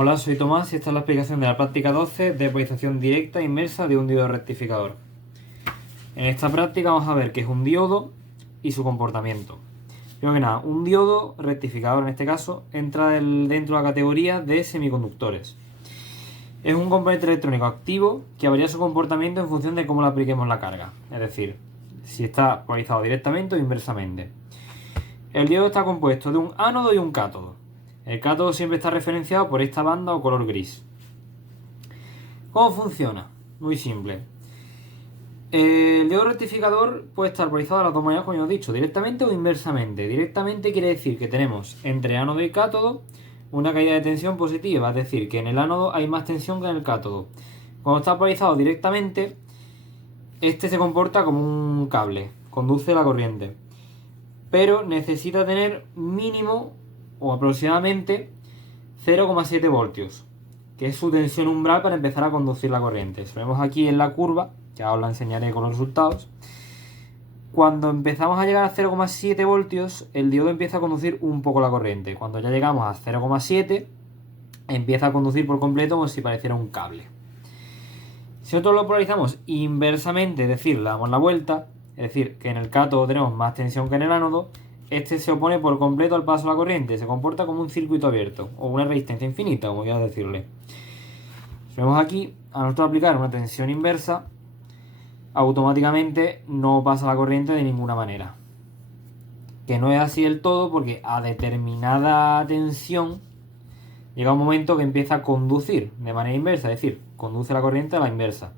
Hola, soy Tomás y esta es la explicación de la práctica 12 de polarización directa e inversa de un diodo rectificador. En esta práctica vamos a ver qué es un diodo y su comportamiento. Primero que nada, un diodo rectificador en este caso entra dentro de la categoría de semiconductores. Es un componente electrónico activo que varía su comportamiento en función de cómo le apliquemos la carga, es decir, si está polarizado directamente o inversamente. El diodo está compuesto de un ánodo y un cátodo. El cátodo siempre está referenciado por esta banda o color gris. ¿Cómo funciona? Muy simple. El diodo rectificador puede estar polarizado de las dos maneras, como ya he dicho, directamente o inversamente. Directamente quiere decir que tenemos entre ánodo y cátodo una caída de tensión positiva, es decir, que en el ánodo hay más tensión que en el cátodo. Cuando está polarizado directamente, este se comporta como un cable, conduce la corriente, pero necesita tener mínimo o aproximadamente 0,7 voltios, que es su tensión umbral para empezar a conducir la corriente. Si lo vemos aquí en la curva, que ahora os la enseñaré con los resultados, cuando empezamos a llegar a 0,7 voltios, el diodo empieza a conducir un poco la corriente. Cuando ya llegamos a 0,7, empieza a conducir por completo como si pareciera un cable. Si nosotros lo polarizamos inversamente, es decir, le damos la vuelta, es decir, que en el cátodo tenemos más tensión que en el ánodo, este se opone por completo al paso de la corriente, se comporta como un circuito abierto o una resistencia infinita, como quieras decirle. Si vemos aquí, a nosotros aplicar una tensión inversa, automáticamente no pasa la corriente de ninguna manera. Que no es así del todo porque a determinada tensión llega un momento que empieza a conducir de manera inversa, es decir, conduce la corriente a la inversa.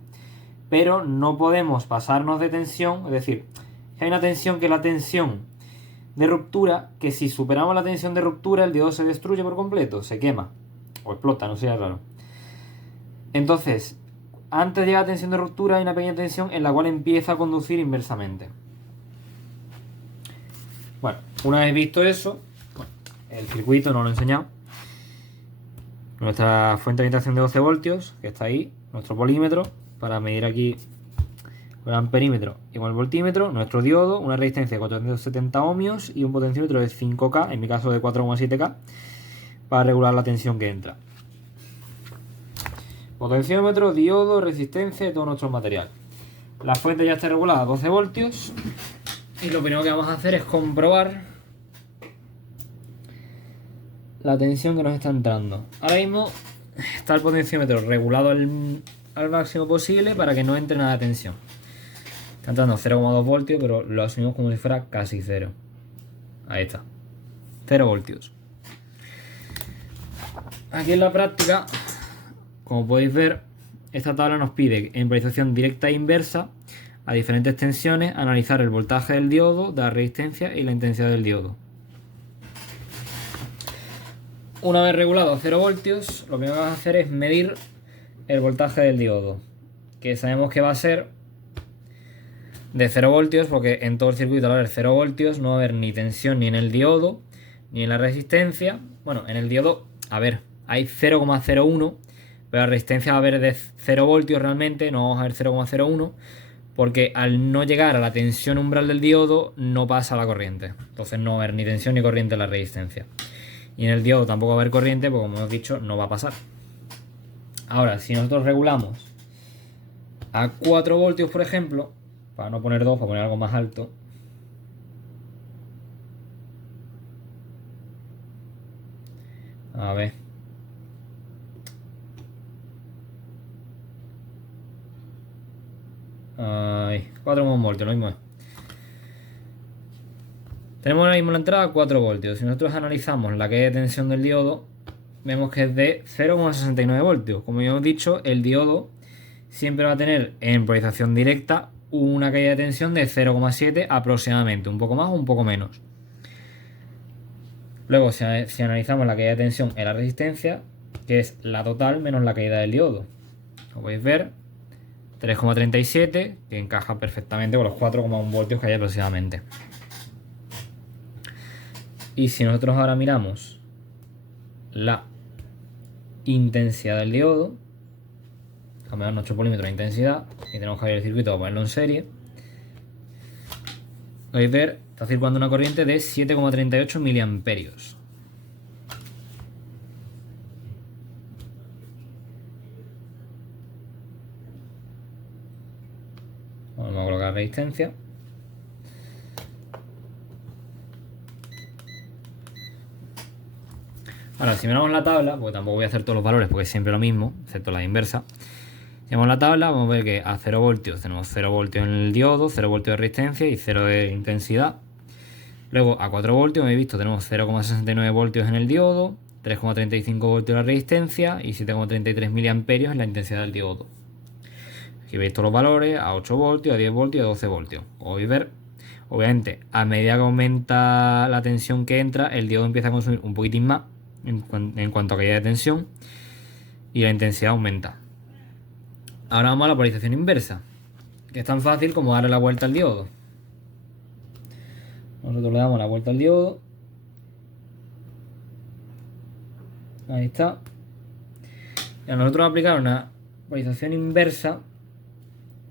Pero no podemos pasarnos de tensión, es decir, hay una tensión que es la tensión de ruptura, que si superamos la tensión de ruptura el diodo se destruye por completo, se quema o explota, no sería raro. Entonces, antes de llegar a la tensión de ruptura hay una pequeña tensión en la cual empieza a conducir inversamente. Bueno, una vez visto eso, el circuito no lo he enseñado. Nuestra fuente de alimentación de 12 voltios, que está ahí, nuestro polímetro, para medir aquí con el amperímetro y con el voltímetro, nuestro diodo, una resistencia de 470 ohmios y un potenciómetro de 5K, en mi caso de 4,7K, para regular la tensión que entra. Potenciómetro, diodo, resistencia y todo nuestro material. La fuente ya está regulada a 12 voltios y lo primero que vamos a hacer es comprobar la tensión que nos está entrando. Ahora mismo está el potenciómetro regulado al máximo posible para que no entre nada de tensión. Está entrando 0,2 voltios, pero lo asumimos como si fuera casi 0. Ahí está. 0 voltios. Aquí en la práctica, como podéis ver, esta tabla nos pide en polarización directa e inversa a diferentes tensiones analizar el voltaje del diodo, de la resistencia y la intensidad del diodo. Una vez regulado a 0 voltios, lo primero que vamos a hacer es medir el voltaje del diodo, que sabemos que va a ser de 0 voltios, porque en todo el circuito al haber 0 voltios no va a haber ni tensión ni en el diodo ni en la resistencia. Bueno, en el diodo, a ver, hay 0,01, pero la resistencia va a haber de 0 voltios realmente, no vamos a ver 0,01, porque al no llegar a la tensión umbral del diodo no pasa la corriente. Entonces no va a haber ni tensión ni corriente en la resistencia. Y en el diodo tampoco va a haber corriente, porque como hemos dicho, no va a pasar. Ahora, si nosotros regulamos a 4 voltios, por ejemplo, para no poner 2, para poner algo más alto, a ver, ay, 4 voltios, lo mismo es. Tenemos ahora mismo la entrada a 4 voltios. Si nosotros analizamos la caída de tensión del diodo, vemos que es de 0,69 voltios. Como ya hemos dicho, el diodo siempre va a tener en polarización directa una caída de tensión de 0,7 aproximadamente, un poco más o un poco menos. Luego, si analizamos la caída de tensión en la resistencia, que es la total menos la caída del diodo, como podéis ver, 3,37, que encaja perfectamente con los 4,1 voltios que hay aproximadamente. Y si nosotros ahora miramos la intensidad del diodo, cambiamos nuestro polímetro de intensidad y tenemos que abrir el circuito para ponerlo en serie, podéis ver, está circulando una corriente de 7,38 miliamperios. la resistencia. Ahora, si miramos la tabla, porque tampoco voy a hacer todos los valores porque es siempre lo mismo, excepto la inversa. Si vemos la tabla, vamos a ver que a 0 voltios tenemos 0 voltios en el diodo, 0 voltios de resistencia y 0 de intensidad. Luego a 4 voltios, como habéis visto, tenemos 0,69 voltios en el diodo, 3,35 voltios en la resistencia y 7,33 miliamperios en la intensidad del diodo. Aquí veis todos los valores, a 8 voltios, a 10 voltios y a 12 voltios. Como podéis ver, obviamente, a medida que aumenta la tensión que entra, el diodo empieza a consumir un poquitín más en cuanto a caída de tensión y la intensidad aumenta. Ahora vamos a la polarización inversa, que es tan fácil como darle la vuelta al diodo. Nosotros le damos la vuelta al diodo. Ahí está. Y a nosotros aplicar una polarización inversa,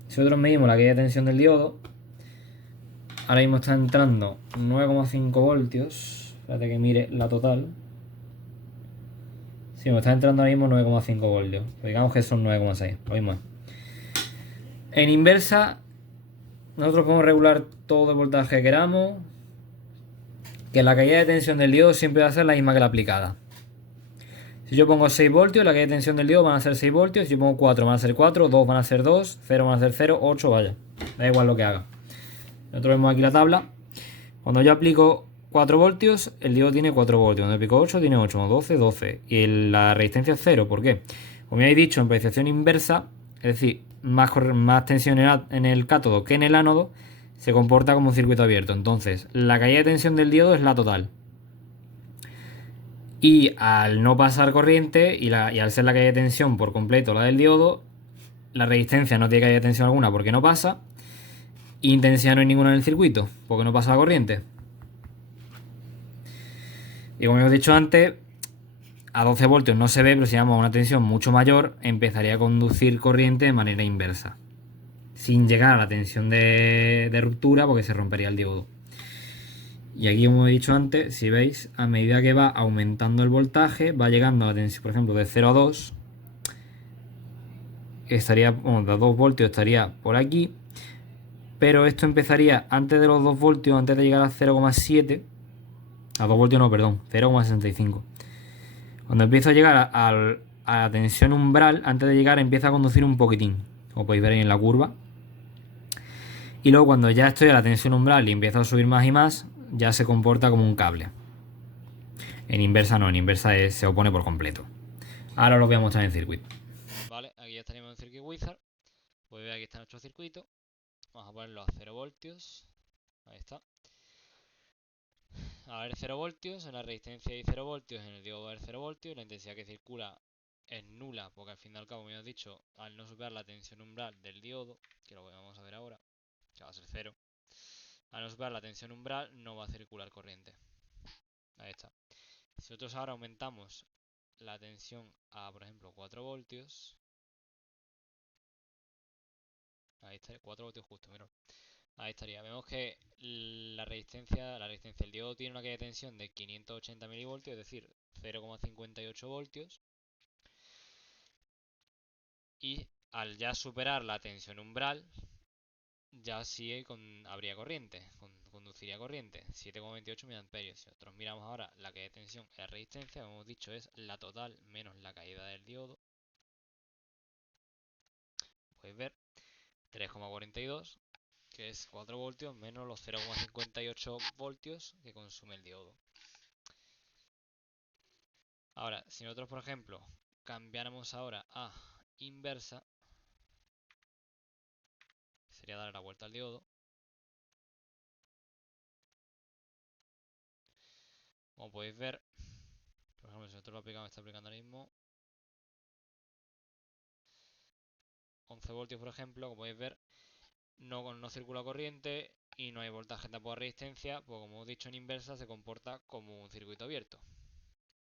si nosotros medimos la caída de tensión del diodo, ahora mismo está entrando 9,5 voltios. Espérate que mire la total. Sí, me está entrando ahora mismo 9,5 voltios. Pues digamos que son 9,6. Lo mismo. En inversa, nosotros podemos regular todo el voltaje que queramos. Que la caída de tensión del diodo siempre va a ser la misma que la aplicada. Si yo pongo 6 voltios, la caída de tensión del diodo van a ser 6 voltios. Si yo pongo 4 van a ser 4, 2 van a ser 2, 0 van a ser 0, 8, vaya. Da igual lo que haga. Nosotros vemos aquí la tabla. Cuando yo aplico 4 voltios, el diodo tiene 4 voltios. Cuando aplico 8, tiene 8, 12, 12. Y la resistencia es 0. ¿Por qué? Como me habéis dicho, en polarización inversa, es decir, más tensión en el cátodo que en el ánodo, se comporta como un circuito abierto. Entonces, la caída de tensión del diodo es la total. Y al no pasar corriente y al ser la caída de tensión por completo la del diodo, la resistencia no tiene caída de tensión alguna porque no pasa. Y intensidad no hay ninguna en el circuito porque no pasa la corriente. Y como hemos dicho antes, a 12 voltios no se ve, pero si llevamos a una tensión mucho mayor, empezaría a conducir corriente de manera inversa. Sin llegar a la tensión de ruptura porque se rompería el diodo. Y aquí, como he dicho antes, si veis, a medida que va aumentando el voltaje, va llegando a la tensión, por ejemplo, de 0 a 2. Estaría, bueno, de 2 voltios estaría por aquí. Pero esto empezaría antes de los 2 voltios, antes de llegar a 0,7. A 2 voltios no, perdón, 0,65. Cuando empiezo a llegar a la tensión umbral, antes de llegar empieza a conducir un poquitín, como podéis ver ahí en la curva. Y luego cuando ya estoy a la tensión umbral y empiezo a subir más y más, ya se comporta como un cable. En inversa no, en inversa se opone por completo. Ahora os lo voy a mostrar en circuito. Vale, aquí ya estaríamos en Circuit Wizard. Podéis ver aquí está nuestro circuito. Vamos a ponerlo a 0 voltios. Ahí está. A ver 0 voltios, en la resistencia hay 0 voltios, en el diodo va a haber 0 voltios, la intensidad que circula es nula, porque al fin y al cabo, como ya he dicho, al no superar la tensión umbral del diodo, que lo vamos a ver ahora, que va a ser 0, al no superar la tensión umbral no va a circular corriente. Ahí está. Si nosotros ahora aumentamos la tensión a, por ejemplo, 4 voltios, ahí está, 4 voltios justo, mirad. Ahí estaría. Vemos que la resistencia del diodo tiene una caída de tensión de 580 milivoltios, es decir, 0,58 voltios. Y al ya superar la tensión umbral, ya sí habría corriente, conduciría corriente, 7,28 miliamperios. Si nosotros miramos ahora la caída de tensión y la resistencia, como hemos dicho, es la total menos la caída del diodo. Podéis ver 3,42, que es 4 voltios menos los 0,58 voltios que consume el diodo. Ahora, si nosotros, por ejemplo, cambiáramos ahora a inversa, sería dar la vuelta al diodo. Como podéis ver, por ejemplo, si nosotros lo aplicamos, está aplicando ahora mismo 11 voltios, por ejemplo, como podéis ver, no circula corriente y no hay voltaje tampoco de resistencia, pues como hemos dicho en inversa, se comporta como un circuito abierto.